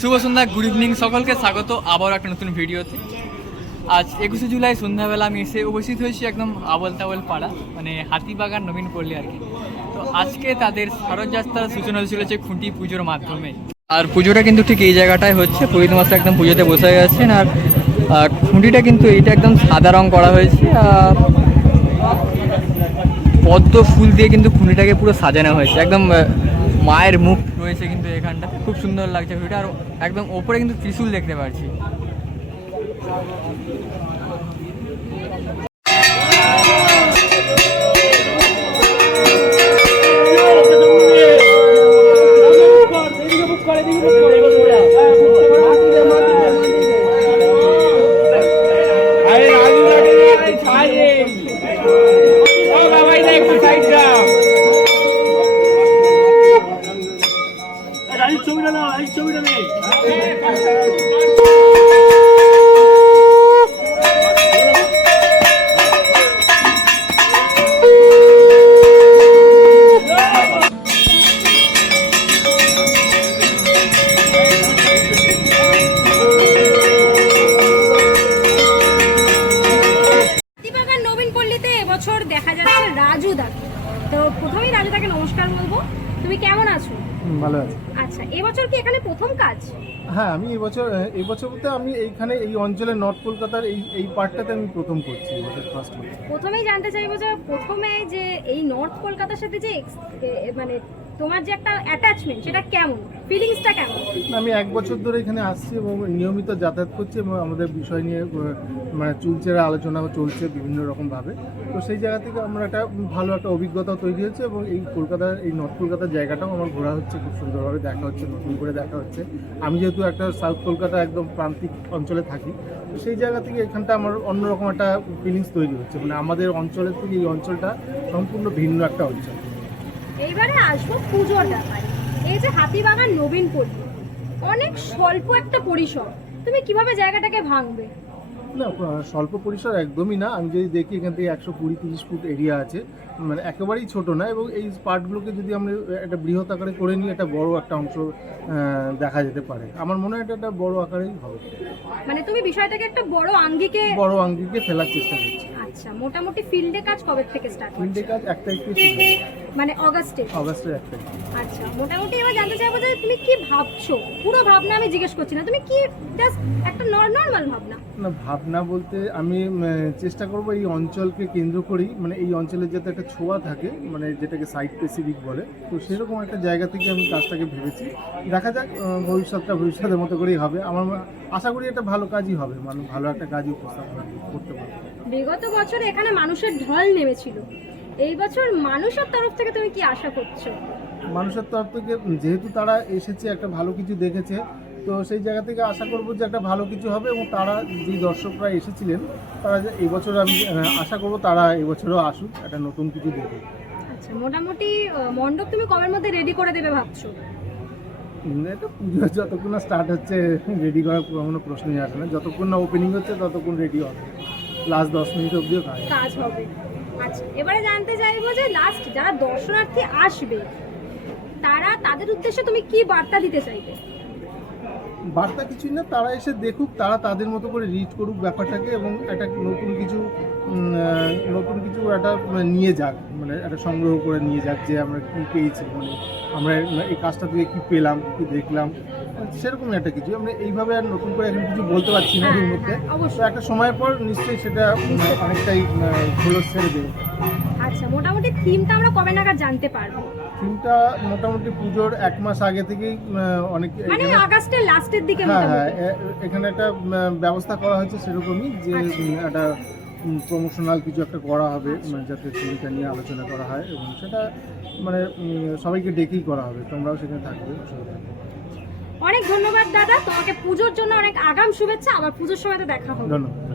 শুভ সন্ধ্যা good evening সকলকে স্বাগত আবার একটা নতুন ভিডিওতে। আজ একুশে জুলাই সন্ধ্যাবেলা আমি এসে উপস্থিত হয়েছি একদম আবল তাবল পাড়া মানে হাতিবাগান নবীন পল্লী আর কি। তো আজকে তাদের শরৎযাত্রার সূচনা হচ্ছে খুঁটি পুজোর মাধ্যমে। আর পুজোটা কিন্তু ঠিক এই জায়গাটায় হচ্ছে, পুরোহিত মাসে একদম পুজোতে বসে গেছেন আর খুঁটিটা কিন্তু এইটা একদম সাদা রং করা হয়েছে আর পদ্ম ফুল দিয়ে কিন্তু খুঁটিটাকে পুরো সাজানো হয়েছে, একদম মায়ের মুখ রয়েছে কিন্তু এখানটাতে। খুব সুন্দর লাগছে ভিডিওটা আর একদম ওপরে কিন্তু ত্রিশূল দেখতে পাচ্ছি। পল্লীতে এবছর দেখা যাচ্ছে রাজু দা। তো প্রথমেই রাজু দাকে নমস্কার বলব। তুমি কেমন আছো? ভালো আছি। আচ্ছা এবছর কি এখানে প্রথম কাজ? হ্যাঁ আমি এবছর এবছর বছর বলতে আমি এইখানে এই অঞ্চলে নর্থ কলকাতার এই এই পার্টটাতে আমি প্রথম করছি এবছর ফার্স্ট প্রথমেই জানতে চাইব যে প্রথমে যে এই নর্থ কলকাতার সাথে যে মানে তোমার যে একটা অ্যাটাচমেন্ট সেটা কেমন? ফিলিংসটা কেমন? আমি এক বছর ধরে এখানে আসছি এবং নিয়মিত যাতায়াত করছি এবং আমাদের বিষয় নিয়ে মানে চুলচেরা আলোচনা চলছে বিভিন্ন রকমভাবে তো সেই জায়গা থেকে আমার একটা ভালো একটা অভিজ্ঞতা তৈরি হচ্ছে এবং এই কলকাতার এই নর্থ কলকাতার জায়গাটাও আমার ঘোরা হচ্ছে, খুব সুন্দরভাবে দেখা হচ্ছে, নতুন করে দেখা হচ্ছে। আমি যেহেতু একটা সাউথ কলকাতা একদম প্রান্তিক অঞ্চলে থাকি, তো সেই জায়গা থেকে এখানটা আমার অন্যরকম একটা ফিলিংস তৈরি হচ্ছে। মানে আমাদের অঞ্চলের থেকে এই অঞ্চলটা সম্পূর্ণ ভিন্ন একটা অঞ্চল। এইবারে আসব পুজোর ব্যাপারে। এই যে হাতিবাগান নবীন পল্লী অনেক স্বল্প একটা পরিসর। তুমি কীভাবে জায়গাটাকে ভাঙবে? না স্বল্প পরিসর একদমই না। আমি যদি দেখি এখান থেকে একশো কুড়ি তিরিশ ফুট এরিয়া আছে মানে একেবারেই ছোট না এবং এই পার্টগুলোকে যদি আমরা একটা বৃহৎ আকারে করে নিই একটা বড় একটা অংশ দেখা যেতে পারে। আমার মনে হয় এটা একটা বড় আকারেই হবে। মানে তুমি বিষয়টাকে একটা বড় আঙ্গিকে বড় আঙ্গিকে ফেলার চেষ্টা করছি। আচ্ছা মোটামুটি ফিল্ডে কাজ কবে থেকে স্টার্ট ফিল্ডে কাজ একটা একটু মানে অগাস্টে অগাস্টের একটা আচ্ছা মোটামুটি এবার জানতে চাইব যে তুমি কি ভাবছ? পুরো ভাবনা আমি জিজ্ঞেস করছি না তুমি কি জাস্ট একটা নর্মাল ভাবনা? ভাবনা বলতে আমি চেষ্টা করব এই অঞ্চলকে কেন্দ্র করেই মানে এই অঞ্চলের যাতে একটা ছোঁয়া থাকে মানে যেটাকে সাইট স্পেসিফিক বলে। তো সেরকম একটা জায়গা থেকে আমি কাজটাকে ভেবেছি। দেখা যাক ভবিষ্যৎটা ভবিষ্যতের মতো করেই হবে। আমার আশা করি এটা ভালো কাজই হবে মানে ভালো একটা কাজই উপস্থাপনা করতে পারব। বিগত বছর এখানে মানুষের ঢল নেমেছিল। এই বছর মানুষের তরফ থেকে তুমি কি আশা করছ? মানুষের তরফ থেকে যেহেতু তারা এসেছে একটা ভালো কিছু দেখেছে তো সেই জায়গা থেকে আশা করব যে একটা ভালো কিছু হবে এবং তারা যে দর্শকরা এসেছিলেন তারা যে এই বছর আমি আশা করব তারা এবছরও আসুক একটা নতুন কিছু দেখে আচ্ছা মোটামুটি মণ্ডপ তুমি কবের মধ্যে রেডি করে দেবে ভাবছ? এটা পুজো যতক্ষণ না স্টার্ট হচ্ছে রেডি করার কোনো প্রশ্নই আসে না। যতক্ষণ না ওপেনিং হচ্ছে ততক্ষণ রেডি হবে। লাস্ট দশ মিনিট অবধিও কাজ। কাজ হবে। আচ্ছা এবারে জানতে চাইব যে লাস্ট যারা দর্শনার্থী আসবে তারা তাদের উদ্দেশ্যে তুমি কি বার্তা দিতে চাইবে? বার্তা কিছুই না তারা এসে দেখুক তারা তাদের মতো করে রিড করুক ব্যাপারটাকে এবং একটা নতুন কিছু নতুন কিছু একটা নিয়ে যাক মানে একটা সংগ্রহ করে নিয়ে যাক যে আমরা কী পেয়েছি মানে আমরা এই কাজটা থেকে কী পেলাম কী দেখলাম সেরকমই একটা কিছু। আমরা এইভাবে আর নতুন করে এখন কিছু বলতে পারছি না এর মধ্যে হ্যাঁ, অবশ্যই। একটা সময়ের পর নিশ্চয়ই সেটা অনেকটাই খোলস ছেড়ে দেবে। আচ্ছা মোটামুটি থিমটা আমরা কবে নাগাদ জানতে পারব? থিমটা মোটামুটি পুজোর এক মাস আগে থেকেই অনেক মানে আগস্টের লাস্টের দিকে হ্যাঁ হ্যাঁ এখানে একটা ব্যবস্থা করা হয়েছে সেরকমই যে আচ্ছা। একটা প্রমোশনাল কিছু একটা করা হবে মানে যাতে ছবিটা নিয়ে আলোচনা করা হয় এবং সেটা মানে সবাইকে ডেকেই করা হবে তোমরাও সেখানে থাকবে অনেক ধন্যবাদ দাদা তোমাকে পুজোর জন্য অনেক আগাম শুভেচ্ছা আবার পুজোর সময় তো দেখা হবে। ধন্যবাদ।